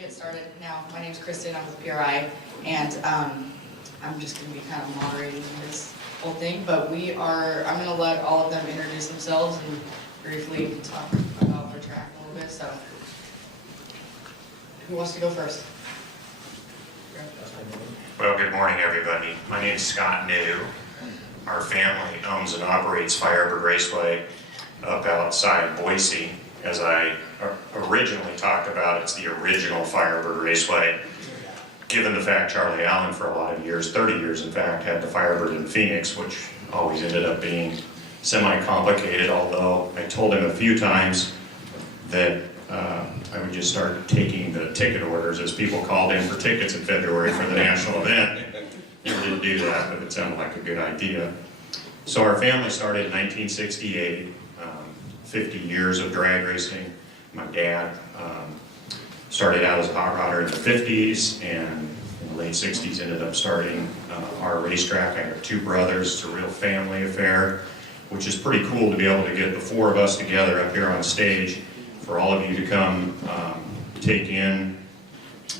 Get started now. My name is Kristen. I'm with PRI, and I'm just going to be kind of moderating this whole thing. But I'm going to let all of them introduce themselves and briefly talk about their track a little bit. So, who wants to go first? Well, good morning, everybody. My name is Scott New. Our family owns and operates Firebird Raceway up outside Boise. As I originally talked about, it's the original Firebird Raceway. Given the fact Charlie Allen for a lot of years, 30 years in fact, had the Firebird in Phoenix, which always ended up being semi-complicated, although I told him a few times that I would just start taking the ticket orders as people called in for tickets in February for the national event. He didn't do that, but it sounded like a good idea. So our family started in 1968. 50 years of drag racing. My dad started out as a hot rodder in the 50s, and in the late 60s ended up starting our racetrack. I have two brothers. It's a real family affair, which is pretty cool to be able to get the four of us together up here on stage for all of you to come take in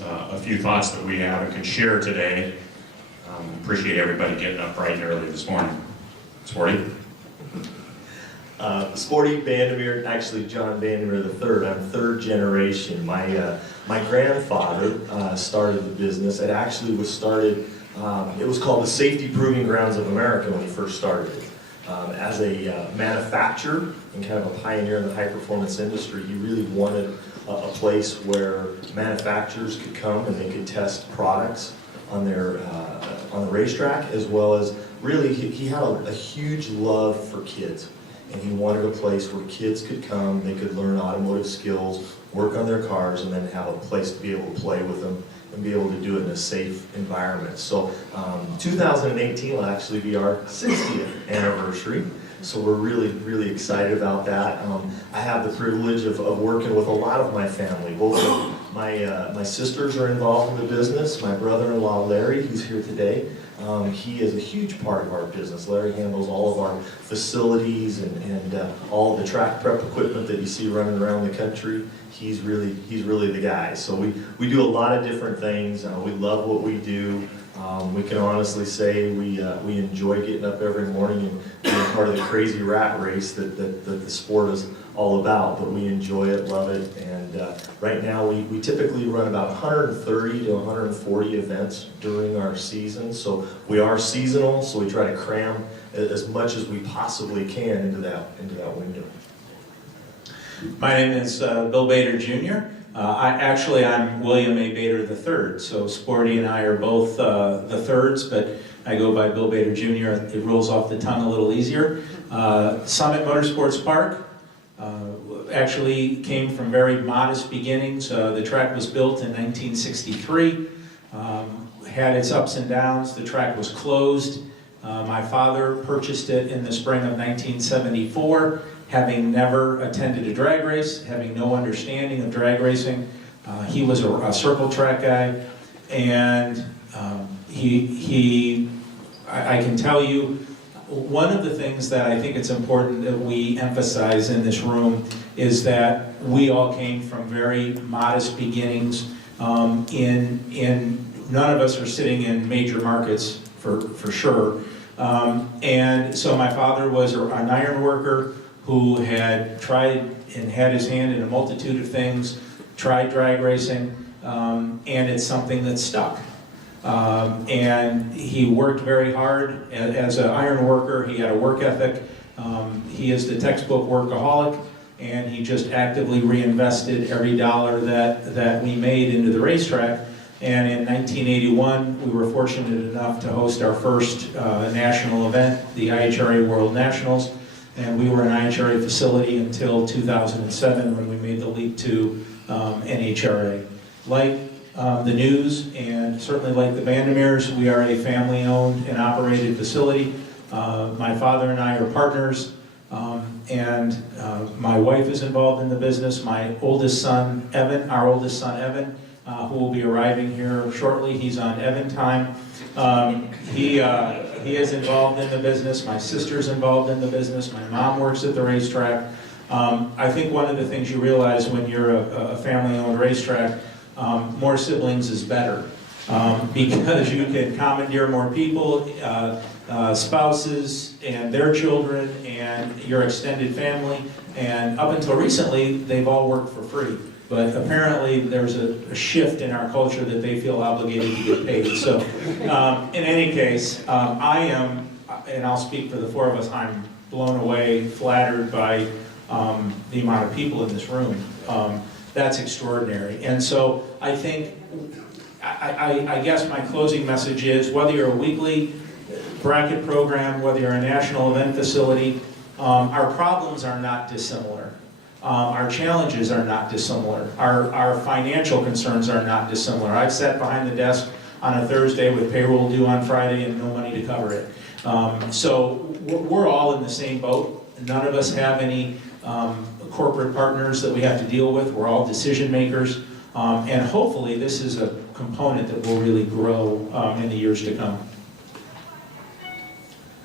a few thoughts that we have and can share today. Appreciate everybody getting up bright and early this morning. Sporty? Sporty Bandimere, actually John Bandimere III. I'm third generation. My grandfather started the business. It actually was started, it was called the Safety Proving Grounds of America when he first started it. As a manufacturer and kind of a pioneer in the high-performance industry, he really wanted a place where manufacturers could come and they could test products on their on the racetrack, as well as really he had a huge love for kids. And he wanted a place where kids could come, they could learn automotive skills, work on their cars, and then have a place to be able to play with them and be able to do it in a safe environment. So 2018 will actually be our 60th anniversary. So we're really excited about that. I have the privilege of working with a lot of my family. Both of my sisters are involved in the business. My brother-in-law Larry, who's here today, he is a huge part of our business. Larry handles all of our facilities and all the track prep equipment that you see running around the country. He's really the guy. So we do a lot of different things. We love what we do. We can honestly say we enjoy getting up every morning and being part of the crazy rat race that the sport is all about. But we enjoy it, love it, and right now we typically run about 130 to 140 events during our season. So we are seasonal, so we try to cram as much as we possibly can into that window. My name is Bill Boehner Jr. I'm William A. Bader III, so Sporty and I are both the thirds, but I go by Bill Bader Jr. It rolls off the tongue a little easier. Summit Motorsports Park actually came from very modest beginnings. The track was built in 1963, had its ups and downs. The track was closed. My father purchased it in the spring of 1974. Having never attended a drag race, having no understanding of drag racing. He was a circle track guy, and I can tell you, one of the things that I think it's important that we emphasize in this room is that we all came from very modest beginnings. None of us are sitting in major markets for sure. And so my father was an iron worker who had tried and had his hand in a multitude of things, tried drag racing, and it's something that stuck. And he worked very hard as an iron worker. He had a work ethic. He is the textbook workaholic, and he just actively reinvested every dollar that we made into the racetrack. And in 1981, we were fortunate enough to host our first national event, the IHRA World Nationals. And we were an IHRA facility until 2007 when we made the leap to NHRA. Like the News and certainly like the Bandimeres, we are a family-owned and operated facility. My father and I are partners, and my wife is involved in the business. My oldest son, Evan, who will be arriving here shortly, he's on Evan time. He is involved in the business. My sister's involved in the business. My mom works at the racetrack. I think one of the things you realize when you're a family-owned racetrack more siblings is better. Because you can commandeer more people, spouses and their children and your extended family. And up until recently, they've all worked for free. But apparently, there's a shift in our culture that they feel obligated to get paid. So, in any case, I am, and I'll speak for the four of us, I'm blown away, flattered by the amount of people in this room. That's extraordinary. And so I think, I guess my closing message is, whether you're a weekly bracket program, whether you're a national event facility, our problems are not dissimilar. Our challenges are not dissimilar. Our financial concerns are not dissimilar. I've sat behind the desk on a Thursday with payroll due on Friday and no money to cover it. So we're all in the same boat. None of us have any corporate partners that we have to deal with. We're all decision makers. And hopefully this is a component that will really grow in the years to come.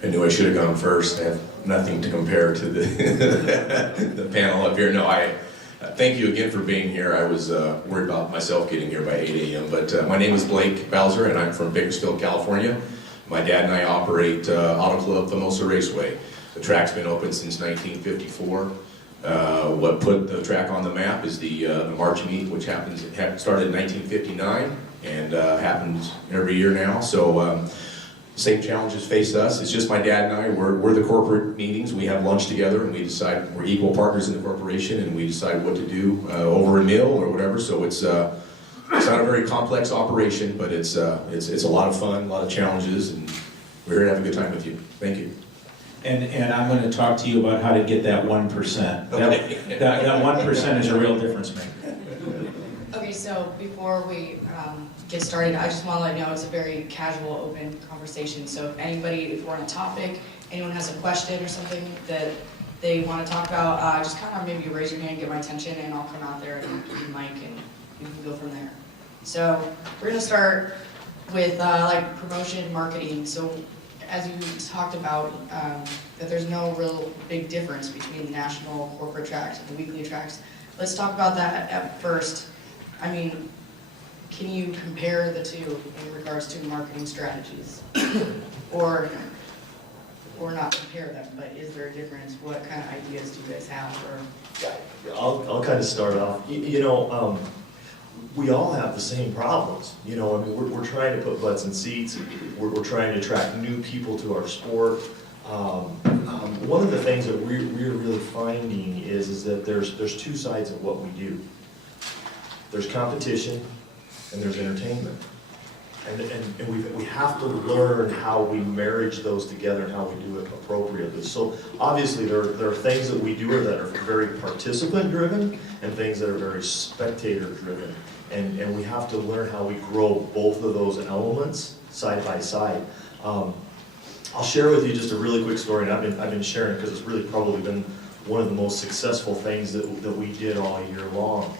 I knew I should have gone first. I have nothing to compare to the, the panel up here. No, I thank you again for being here. I was worried about myself getting here by 8 a.m. But my name is Blake Bowser, and I'm from Bakersfield, California. My dad and I operate Auto Club Famoso Raceway. The track's been open since 1954. What put the track on the map is the March meet, which started in 1959 and happens every year now. So same challenges face us. It's just my dad and I. We're the corporate meetings. We have lunch together and we decide we're equal partners in the corporation and we decide what to do over a meal or whatever. So it's not a very complex operation, but it's a lot of fun, a lot of challenges, and we're here to have a good time with you. Thank you. And I'm going to talk to you about how to get that 1%. That 1% is a real difference maker. Okay, so before we get started, I just want to let you know it's a very casual, open conversation. So if we're on a topic, anyone has a question or something that they want to talk about, just kind of maybe raise your hand, get my attention, and I'll come out there and give you the mic, and we can go from there. So we're going to start with like promotion, marketing. So as you talked about, that there's no real big difference between the national corporate tracks and the weekly tracks. Let's talk about that at first. I mean, can you compare the two in regards to marketing strategies? or not compare them, but is there a difference? What kind of ideas do you guys have? I'll kind of start off. We all have the same problems. I mean, we're trying to put butts in seats. We're trying to attract new people to our sport. One of the things that we're really finding is that there's two sides of what we do. There's competition and there's entertainment. And we have to learn how we marriage those together and how we do it appropriately. So obviously there are things that we do that are very participant driven and things that are very spectator driven. And we have to learn how we grow both of those elements side by side. I'll share with you just a really quick story, and I've been sharing it because it's really probably been one of the most successful things that we did all year long.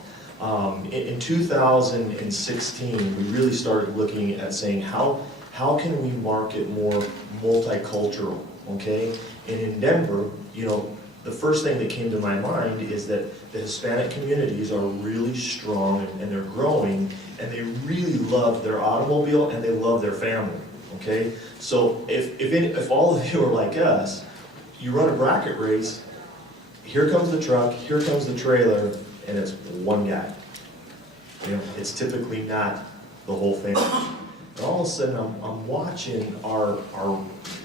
In 2016, we really started looking at saying how can we market more multicultural, okay? And in Denver, the first thing that came to my mind is that the Hispanic communities are really strong and they're growing, and they really love their automobile and they love their family, okay? So if all of you are like us, you run a bracket race, here comes the truck, here comes the trailer, and it's one guy. It's typically not the whole family. And all of a sudden, I'm watching our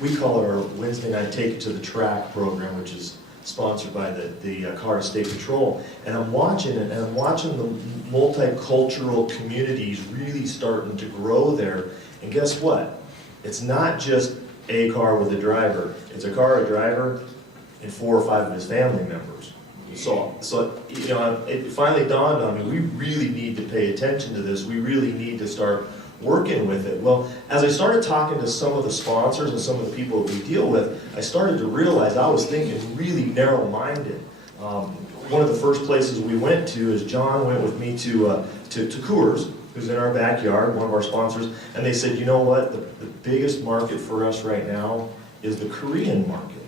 we call it our Wednesday night Take It to the Track program, which is sponsored by the Colorado State Patrol. And I'm watching it, and I'm watching the multicultural communities really starting to grow there. And guess what? It's not just a car with a driver. It's a car, a driver, and 4 or 5 of his family members. So it finally dawned on me, we really need to pay attention to this. We really need to start working with it. Well, as I started talking to some of the sponsors and some of the people that we deal with, I started to realize I was thinking really narrow-minded. One of the first places we went to is John went with me to Coors, who's in our backyard, one of our sponsors, and they said, you know what, the biggest market for us right now is the Korean market.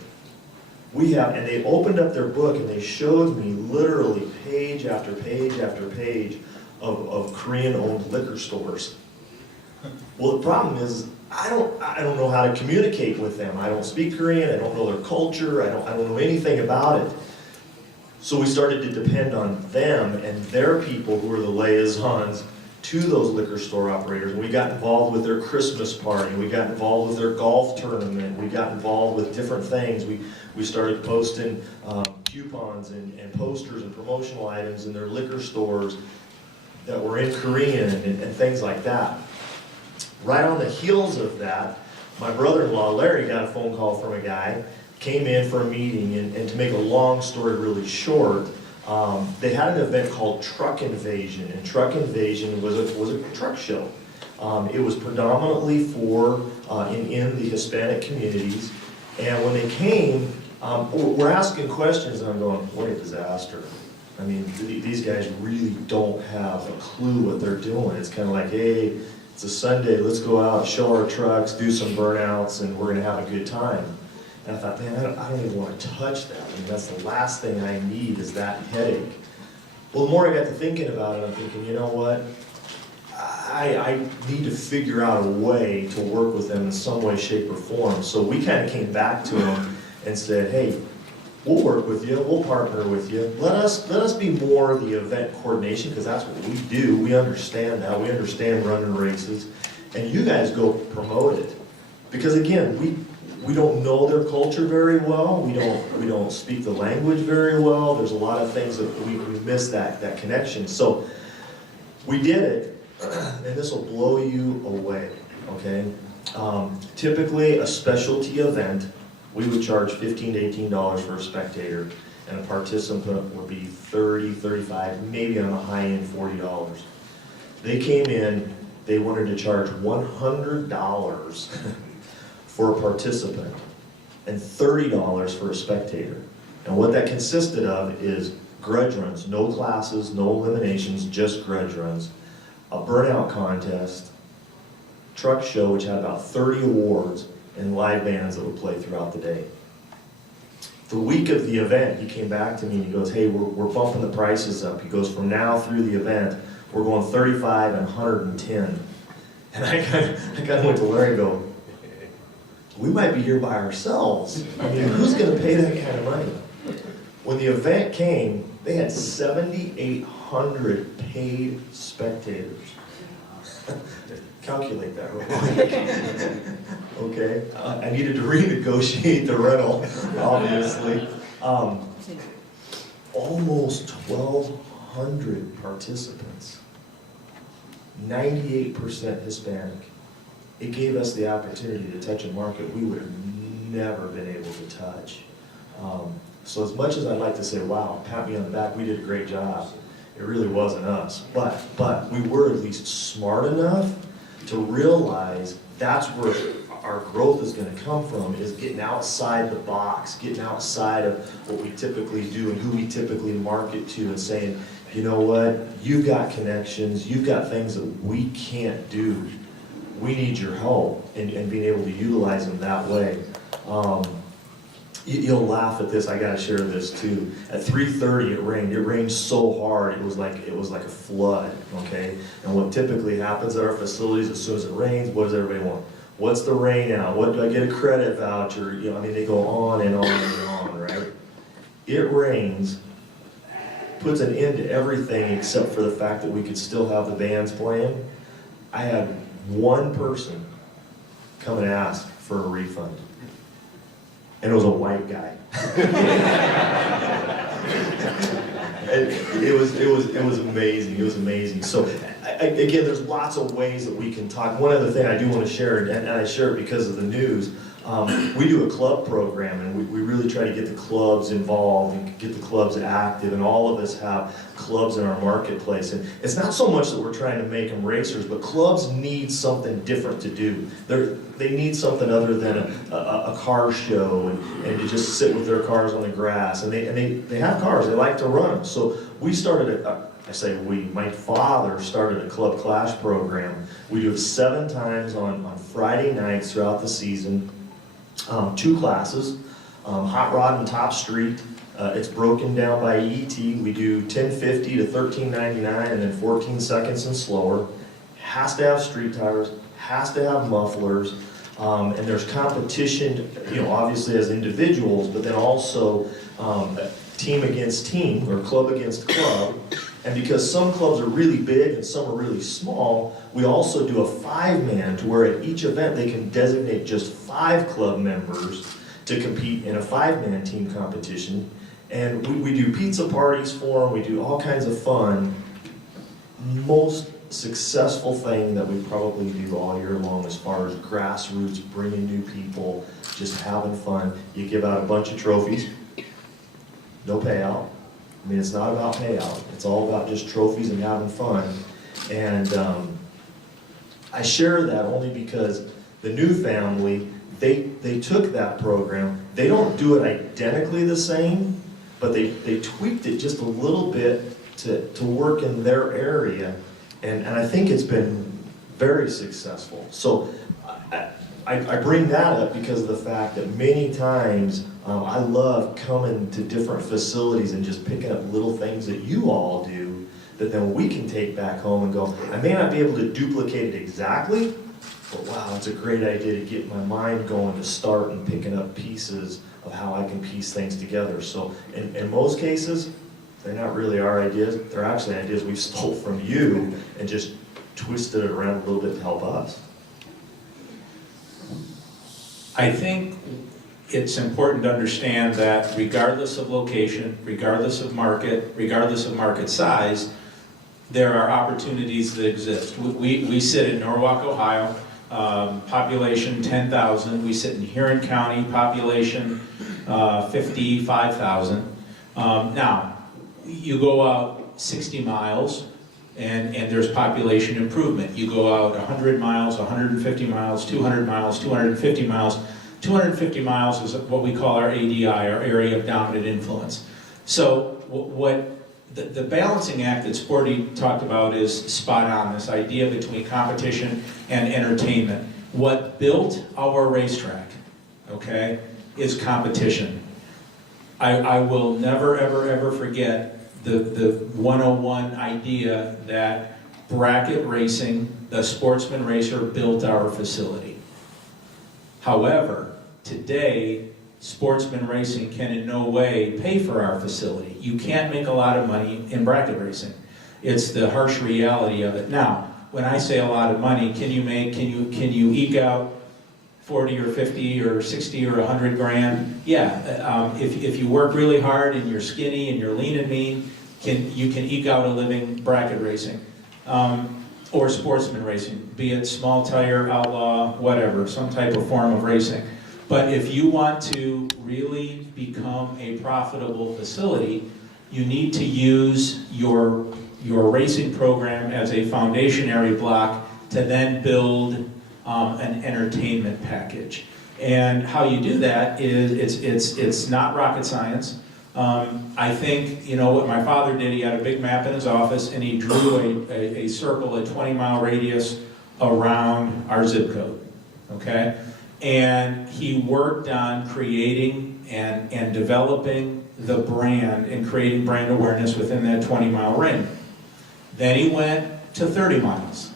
And they opened up their book and they showed me literally page after page after page of Korean-owned liquor stores. Well, the problem is, I don't know how to communicate with them. I don't speak Korean, I don't know their culture, I don't know anything about it. So we started to depend on them and their people who were the liaisons to those liquor store operators. And we got involved with their Christmas party, we got involved with their golf tournament, we got involved with different things. We started posting coupons and posters and promotional items in their liquor stores that were in Korean and things like that. Right on the heels of that, my brother-in-law Larry got a phone call from a guy, came in for a meeting, and to make a long story really short, they had an event called Truck Invasion, and Truck Invasion was a truck show. It was predominantly for in the Hispanic communities, and when they came, we're asking questions, and I'm going, what a disaster. I mean, these guys really don't have a clue what they're doing. It's kind of like, hey, it's a Sunday, let's go out, show our trucks, do some burnouts, and we're going to have a good time. And I thought, man, I don't even want to touch that. I mean, that's the last thing I need is that headache. Well, the more I got to thinking about it, I'm thinking, you know what? I need to figure out a way to work with them in some way, shape, or form. So we kind of came back to them and said, hey, we'll work with you, we'll partner with you. Let us be more the event coordination, because that's what we do. We understand that. We understand running races. And you guys go promote it. Because again, we don't know their culture very well. We don't speak the language very well. There's a lot of things that we miss that connection. So we did it, and this will blow you away, okay? Typically, a specialty event, we would charge $15 to $18 for a spectator, and a participant would be $30, $35, maybe on the high end, $40. They came in, they wanted to charge $100 for a participant and $30 for a spectator. And what that consisted of is grudge runs, no classes, no eliminations, just grudge runs, a burnout contest, truck show, which had about 30 awards, and live bands that would play throughout the day. The week of the event, he came back to me and he goes, hey, we're bumping the prices up. He goes, from now through the event, we're going 35 and 110. And I kind of went to Larry and go, we might be here by ourselves. I mean, who's going to pay that kind of money? When the event came, they had 7,800 paid spectators. Calculate that real quick. Okay, I needed to renegotiate the rental, obviously. Almost 1,200 participants, 98% Hispanic. It gave us the opportunity to touch a market we would have never been able to touch. So as much as I'd like to say, wow, pat me on the back, we did a great job, it really wasn't us. But we were at least smart enough to realize that's where our growth is going to come from, is getting outside the box, getting outside of what we typically do and who we typically market to, and saying, you know what, you've got connections, you've got things that we can't do. We need your help, and being able to utilize them that way. You'll laugh at this, I gotta share this too. At 3:30 it rained. It rained so hard, it was like a flood, okay? And what typically happens at our facilities, as soon as it rains, what does everybody want? What's the rain out? What do I get a credit voucher? You know, I mean, they go on and on and on, right? It rains, puts an end to everything except for the fact that we could still have the bands playing. I had one person come and ask for a refund. And it was a white guy. It was amazing. It was amazing. So again, there's lots of ways that we can talk. One other thing I do want to share, and I share it because of the news. We do a club program, and we really try to get the clubs involved and get the clubs active, and all of us have clubs in our marketplace. And it's not so much that we're trying to make them racers, but clubs need something different to do. They need something other than a car show and to just sit with their cars on the grass. And they have cars, they like to run them. So we started my father started a Club Clash program. We do it 7 times on Friday nights throughout the season. 2 classes, Hot Rod and Top Street, It's broken down by ET. We do 1050 to 1399 and then 14 seconds and slower. Has to have street tires, has to have mufflers, and there's competition, obviously as individuals, but then also team against team or club against club. And because some clubs are really big and some are really small, we also do a 5-man to where at each event they can designate just 5 club members to compete in a 5-man team competition. And we do pizza parties for them, we do all kinds of fun. Most successful thing that we probably do all year long as far as grassroots, bringing new people, just having fun. You give out a bunch of trophies, no payout. I mean, it's not about payout. It's all about just trophies and having fun. And I share that only because the new family, they took that program. They don't do it identically the same, but they tweaked it just a little bit to work in their area. And I think it's been very successful. So I bring that up because of the fact that many times I love coming to different facilities and just picking up little things that you all do that then we can take back home and go, I may not be able to duplicate it exactly, but wow, it's a great idea to get my mind going to start and picking up pieces of how I can piece things together. So in most cases, they're not really our ideas. They're actually ideas we stole from you and just twisted it around a little bit to help us. I think it's important to understand that regardless of location, regardless of market size, there are opportunities that exist. We sit in Norwalk, Ohio, population 10,000. We sit in Huron County, population 55,000. Now, you go out 60 miles, and there's population improvement. You go out 100 miles, 150 miles, 200 miles, 250 miles. 250 miles is what we call our ADI, our area of dominant influence. So what the balancing act that Sporty talked about is spot on, this idea between competition and entertainment. What built our racetrack, okay, is competition. I will never, ever, ever forget the 101 idea that bracket racing, the sportsman racer, built our facility. However, today, sportsman racing can in no way pay for our facility. You can't make a lot of money in bracket racing. It's the harsh reality of it. Now, when I say a lot of money, can you eke out 40 or 50 or 60 or 100 grand? Yeah, if you work really hard and you're skinny and you're lean and mean, you can eke out a living bracket racing. Or sportsman racing, be it small tire, outlaw, whatever, some type of form of racing. But if you want to really become a profitable facility, you need to use your racing program as a foundationary block to then build an entertainment package. And how you do that is it's not rocket science. I think, what my father did, he had a big map in his office and he drew a circle, a 20-mile radius around our zip code, okay? And he worked on creating and developing the brand and creating brand awareness within that 20-mile ring. Then he went to 30 miles.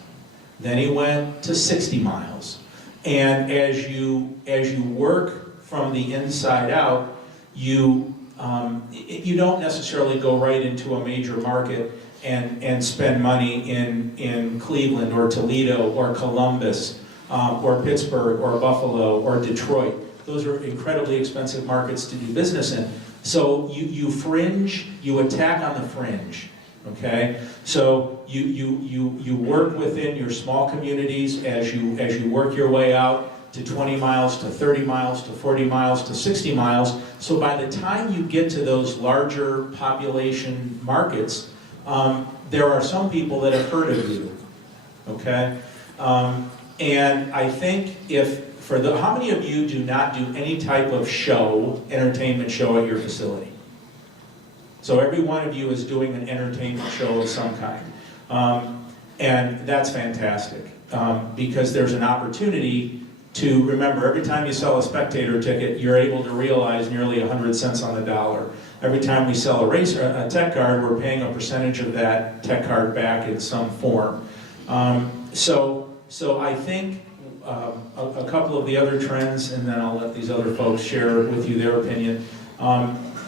Then he went to 60 miles. And as you work from the inside out, you don't necessarily go right into a major market and spend money in Cleveland or Toledo or Columbus or Pittsburgh or Buffalo or Detroit. Those are incredibly expensive markets to do business in. So you fringe, you attack on the fringe, okay? So you work within your small communities as you work your way out to 20 miles, to 30 miles, to 40 miles, to 60 miles. So by the time you get to those larger population markets, there are some people that have heard of you, okay? And I think how many of you do not do any type of show, entertainment show at your facility? So every one of you is doing an entertainment show of some kind. And that's fantastic, because there's an opportunity to remember every time you sell a spectator ticket, you're able to realize nearly 100 cents on the dollar. every time we sell a tech card, we're paying a percentage of that tech card back in some form. So I think a couple of the other trends, and then I'll let these other folks share with you their opinion.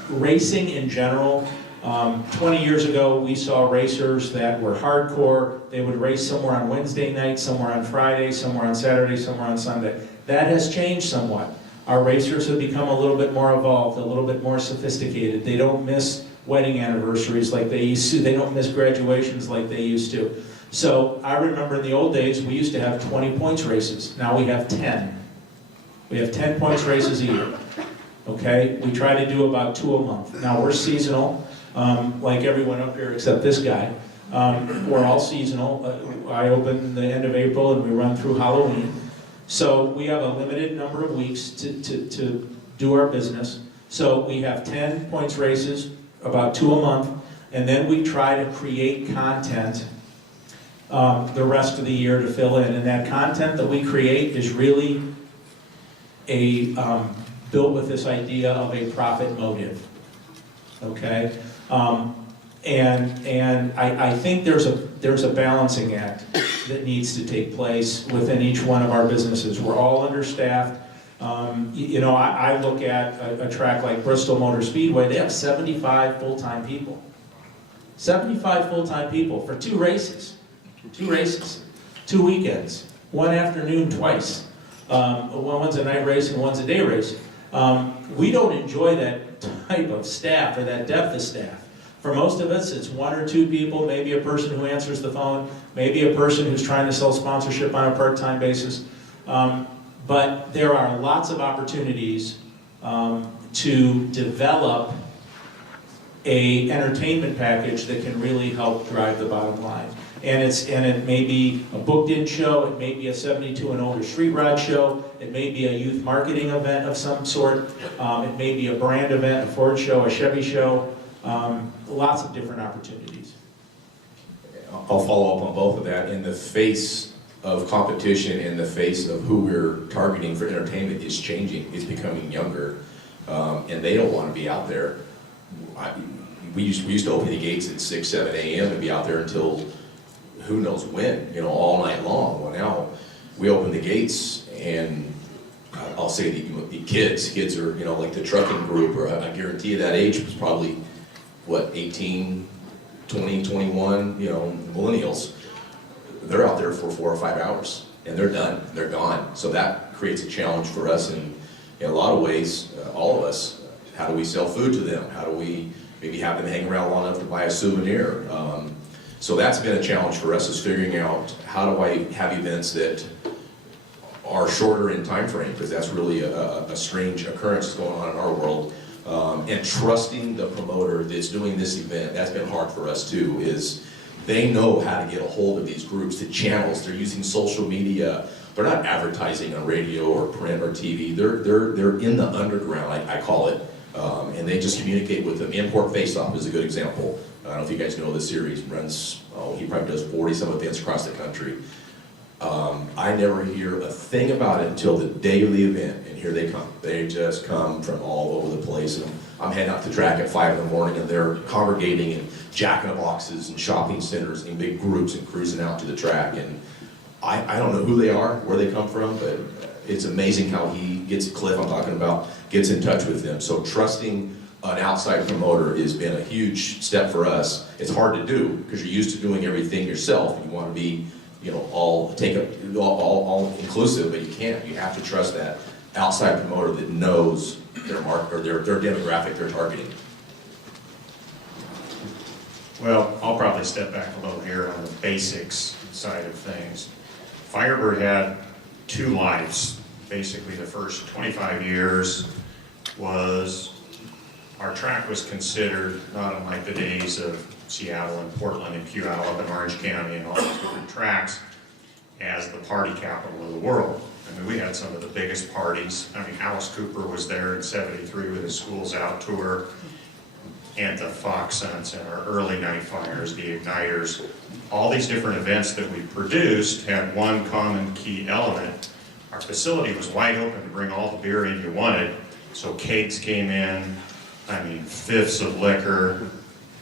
Racing in general, 20 years ago we saw racers that were hardcore. They would race somewhere on Wednesday night, somewhere on Friday, somewhere on Saturday, somewhere on Sunday. That has changed somewhat. Our racers have become a little bit more evolved, a little bit more sophisticated. They don't miss wedding anniversaries like they used to. They don't miss graduations like they used to. So I remember in the old days, we used to have 20 points races. Now we have 10. We have 10 points races a year. Okay? We try to do about 2 a month. Now we're seasonal, like everyone up here except this guy. We're all seasonal. I open the end of April and we run through Halloween. So we have a limited number of weeks to do our business. So we have 10 points races, about 2 a month, and then we try to create content the rest of the year to fill in. And that content that we create is really built with this idea of a profit motive. Okay? And I think there's a balancing act that needs to take place within each one of our businesses. We're all understaffed. You know, I look at a track like Bristol Motor Speedway. They have 75 full-time people. 75 full-time people for 2 races. 2 races, 2 weekends, 1 afternoon twice. One's a night race and one's a day race. We don't enjoy that type of staff or that depth of staff. For most of us, it's 1 or 2 people, maybe a person who answers the phone, maybe a person who's trying to sell sponsorship on a part-time basis. But there are lots of opportunities to develop an entertainment package that can really help drive the bottom line. And it may be a booked-in show, it may be a 72 and older street rod show, it may be a youth marketing event of some sort, it may be a brand event, a Ford show, a Chevy show, lots of different opportunities. I'll follow up on both of that. In the face of competition, in the face of who we're targeting for entertainment is changing, it's becoming younger, and they don't want to be out there. We used to open the gates at 6, 7 a.m. and be out there until who knows when, you know, all night long. Well, now we open the gates and I'll say the kids are, you know, like the trucking group, or I guarantee you that age was probably, what, 18, 20, 21, you know, millennials. They're out there for 4 or 5 hours and they're done, they're gone. So that creates a challenge for us, and in a lot of ways, all of us, how do we sell food to them? How do we maybe have them hang around long enough to buy a souvenir? So that's been a challenge for us, is figuring out how do I have events that are shorter in time frame, because that's really a strange occurrence going on in our world. And trusting the promoter that's doing this event, that's been hard for us too, is they know how to get a hold of these groups, the channels. They're using social media. They're not advertising on radio or print or TV. They're in the underground, I call it, and they just communicate with them. Import Face-Off is a good example. I don't know if you guys know the series. Runs, he probably does 40-some events across the country. I never hear a thing about it until the day of the event, and here they come. They just come from all over the place, and I'm heading out to the track at 5 in the morning, and they're congregating in jack-in-the-boxes and shopping centers in big groups and cruising out to the track. And I don't know who they are, where they come from, but it's amazing how Cliff, I'm talking about, gets in touch with them. So trusting an outside promoter has been a huge step for us. It's hard to do because you're used to doing everything yourself. You want to be, you know, all inclusive, but you can't. You have to trust that outside promoter that knows their market or their demographic they're targeting. Well, I'll probably step back a little here on the basics side of things. Firebird had 2 lives. Basically, the first 25 years was, our track was considered, not unlike the days of Seattle and Portland and Puyallup up in Orange County and all those different tracks, as the party capital of the world. I mean, we had some of the biggest parties. I mean, Alice Cooper was there in '73 with his Schools Out tour, and the Fox Hunts and our early night fires, the Igniters. All these different events that we produced had one common key element. Our facility was wide open to bring all the beer in you wanted, so kegs came in, fifths of liquor,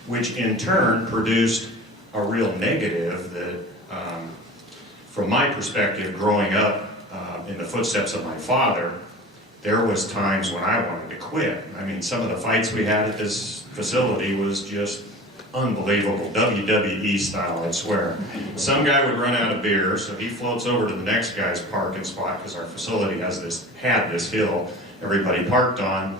which in turn produced a real negative that, from my perspective, growing up in the footsteps of my father, there was times when I wanted to quit. Some of the fights we had at this facility was just unbelievable, WWE style, I swear. Some guy would run out of beer, so he floats over to the next guy's parking spot, because our facility had this hill everybody parked on,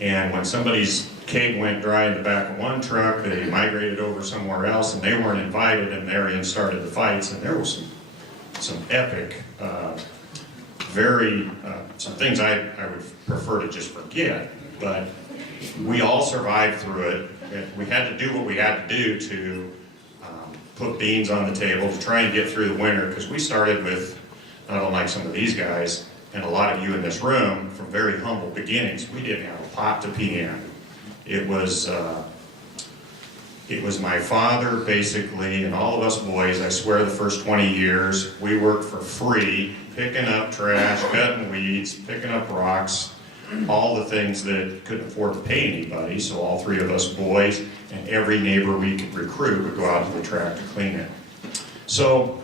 and when somebody's keg went dry in the back of one truck, they migrated over somewhere else, and they weren't invited, and therein started the fights, and there was some epic, some things I would prefer to just forget, but we all survived through it. We had to do what we had to do to put beans on the table to try and get through the winter, because we started with, not unlike some of these guys, and a lot of you in this room, from very humble beginnings. We didn't have a pot to pee in. It was my father, basically, and all of us boys, I swear the first 20 years, we worked for free, picking up trash, cutting weeds, picking up rocks, all the things that couldn't afford to pay anybody, so all three of us boys and every neighbor we could recruit would go out to the track to clean it. So,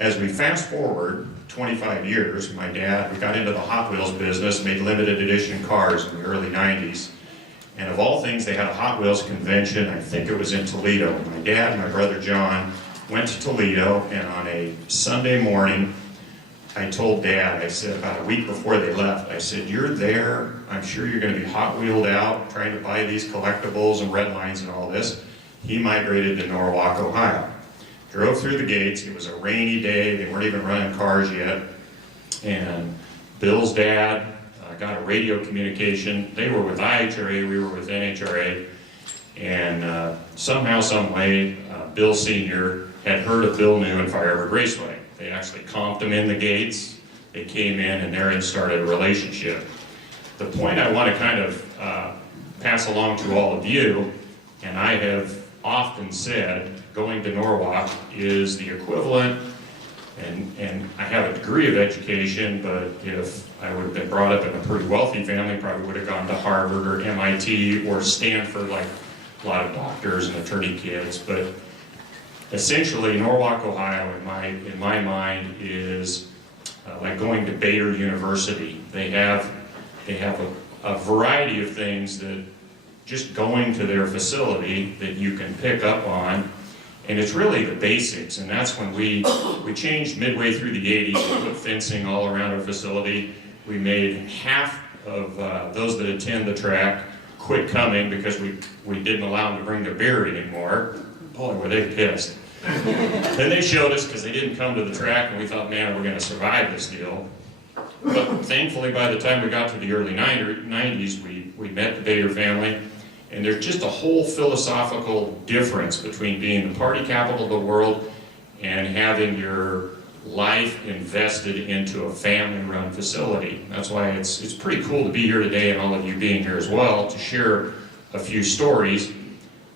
as we fast forward 25 years, we got into the Hot Wheels business, made limited edition cars in the early 90s. And of all things, they had a Hot Wheels convention, I think it was in Toledo. My dad and my brother John went to Toledo, and on a Sunday morning, I told Dad, I said, about a week before they left, I said, you're there, I'm sure you're going to be Hot Wheeled out, trying to buy these collectibles and red lines and all this. He migrated to Norwalk, Ohio. Drove through the gates, it was a rainy day, they weren't even running cars yet, and Bill's dad got a radio communication. They were with IHRA, we were with NHRA, and somehow, some way, Bill Sr. had heard of Bill New and Firebird Raceway. They actually comped him in the gates, they came in, and therein started a relationship. The point I want to kind of pass along to all of you, and I have often said, going to Norwalk is the equivalent, and I have a degree of education, but if I would have been brought up in a pretty wealthy family, probably would have gone to Harvard or MIT or Stanford, like a lot of doctors and attorney kids. But essentially, Norwalk, Ohio, in my mind, is like going to Baehner University. They have a variety of things that just going to their facility that you can pick up on. And it's really the basics, and that's when we changed midway through the 80s. We put fencing all around our facility. We made half of those that attend the track quit coming because we didn't allow them to bring their beer anymore. Boy, were they pissed. Then they showed us because they didn't come to the track, and we thought, man, we're going to survive this deal. But thankfully, by the time we got to the early 90s, we met the Baehner family. And there's just a whole philosophical difference between being the party capital of the world and having your life invested into a family-run facility. That's why it's pretty cool to be here today, and all of you being here as well, to share a few stories,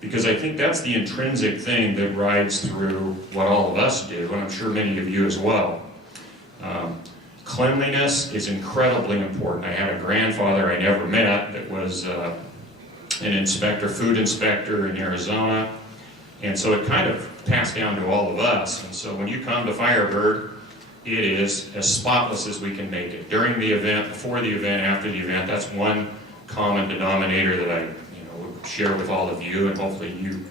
because I think that's the intrinsic thing that rides through what all of us do, and I'm sure many of you as well. Cleanliness is incredibly important. I had a grandfather I never met that was an inspector, food inspector in Arizona, and so it kind of passed down to all of us. And so when you come to Firebird, it is as spotless as we can make it. During the event, before the event, after the event, that's one common denominator that I would share with all of you, and hopefully you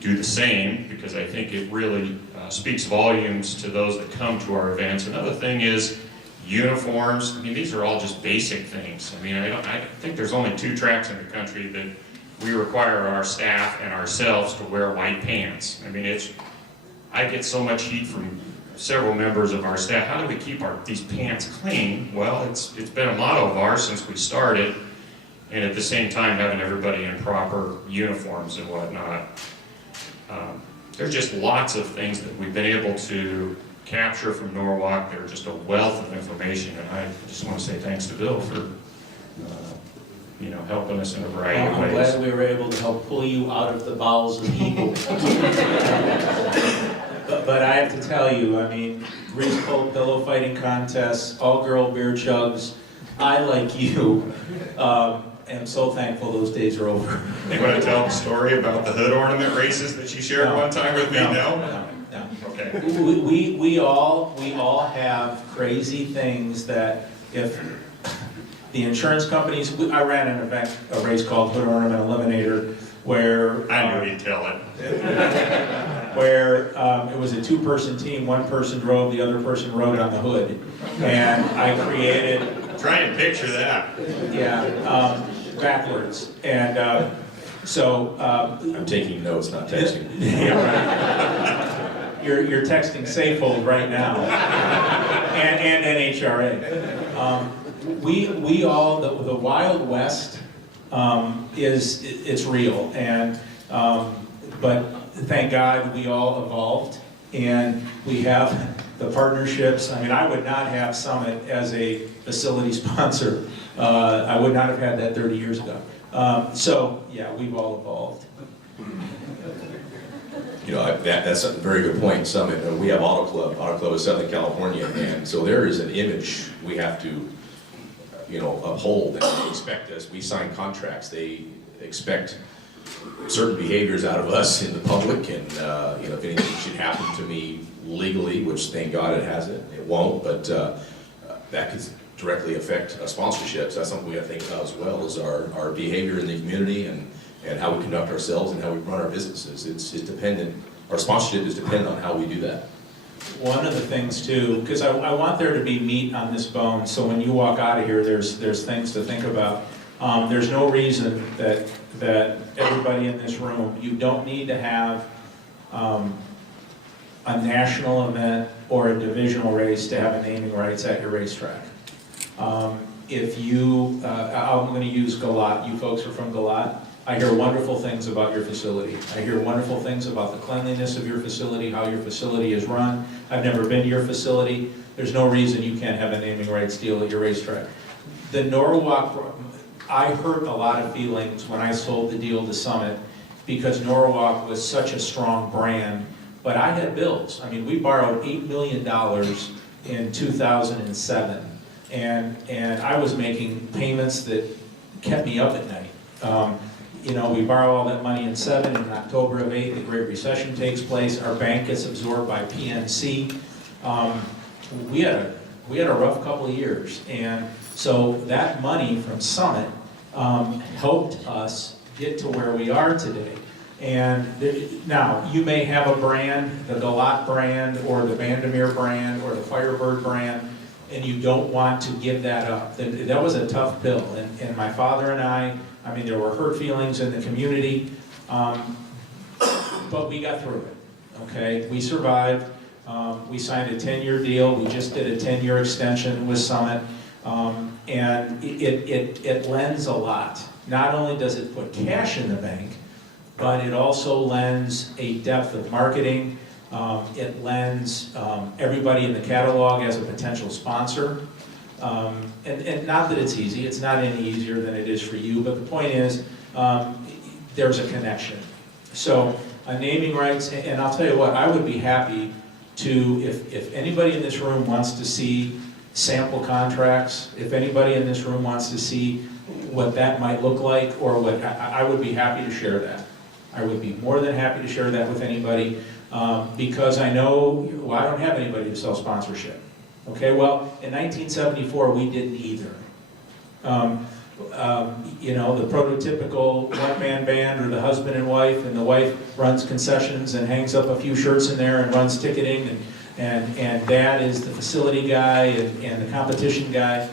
do the same, because I think it really speaks volumes to those that come to our events. Another thing is uniforms. These are all just basic things. I think there's only 2 tracks in the country that we require our staff and ourselves to wear white pants. I get so much heat from several members of our staff. How do we keep these pants clean? Well, it's been a motto of ours since we started, and at the same time having everybody in proper uniforms and whatnot. There's just lots of things that we've been able to capture from Norwalk. They're just a wealth of information, and I just want to say thanks to Bill for helping us in a variety of ways. I'm glad we were able to help pull you out of the bowels of evil. but I have to tell you, grease pole pillow fighting contests, all girl beer chugs. I, like you, am so thankful those days are over. You want to tell a story about the hood ornament races that you shared one time with me? No? Okay. We all have crazy things that if the insurance companies, I ran an event, a race called Hood Ornament Eliminator, where I knew you'd tell it. where it was a two-person team. One person drove, the other person rode on the hood, and I created. Try and picture that. Yeah, backwards, and so. I'm taking notes, not texting. Yeah, right. You're texting Safehold right now, and NHRA. We all the Wild West it's real, and but thank God we all evolved, and we have the partnerships. I mean, I would not have Summit as a facility sponsor. I would not have had that 30 years ago. So yeah, we've all evolved. You know, that's a very good point, Summit. We have Auto Club. Auto Club is Southern California, and so there is an image we have to, you know, uphold, and they expect us. We sign contracts. They expect certain behaviors out of us in the public, and you know, if anything should happen to me legally, which thank God it hasn't, it won't, but that could directly affect sponsorships. That's something we have to think about as well, is our behavior in the community and how we conduct ourselves and how we run our businesses. It's dependent, our sponsorship is dependent on how we do that. One of the things too, because I want there to be meat on this bone, so when you walk out of here, there's things to think about. There's no reason that everybody in this room, you don't need to have a national event or a divisional race to have a naming rights at your racetrack. If you, I'm going to use Galat, you folks are from Galat. I hear wonderful things about your facility. I hear wonderful things about the cleanliness of your facility, how your facility is run. I've never been to your facility. There's no reason you can't have a naming rights deal at your racetrack. The Norwalk, I hurt a lot of feelings when I sold the deal to Summit because Norwalk was such a strong brand, but I had bills. I mean, we borrowed $8 million in 2007, and I was making payments that kept me up at night. You know, we borrow all that money in 7, and in October of 8, the Great Recession takes place. Our bank gets absorbed by PNC. We had a rough couple of years, and so that money from Summit helped us get to where we are today. And now, you may have a brand, the Galat brand, or the Bandimere brand, or the Firebird brand, and you don't want to give that up. That was a tough pill, and my father and I mean, there were hurt feelings in the community, but we got through it, okay? We survived. We signed a 10-year deal. We just did a 10-year extension with Summit, and it lends a lot. Not only does it put cash in the bank, but it also lends a depth of marketing. It lends everybody in the catalog as a potential sponsor. And not that it's easy, it's not any easier than it is for you, but the point is, there's a connection. So, naming rights, and I'll tell you what, I would be happy to, if anybody in this room wants to see sample contracts, if anybody in this room wants to see what that might look like, or what, I would be happy to share that. I would be more than happy to share that with anybody, because I know, well, I don't have anybody to sell sponsorship. Okay, well, in 1974, we didn't either. You know, the prototypical one-man band, or the husband and the wife runs concessions and hangs up a few shirts in there and runs ticketing, and dad is the facility guy and the competition guy.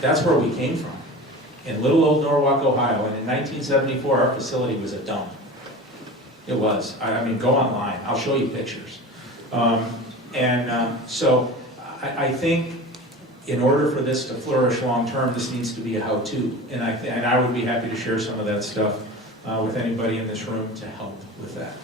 That's where we came from, in little old Norwalk, Ohio, and in 1974, our facility was a dump. It was. I mean, go online. I'll show you pictures. So I think in order for this to flourish long-term, this needs to be a how-to. And I would be happy to share some of that stuff with anybody in this room to help with that.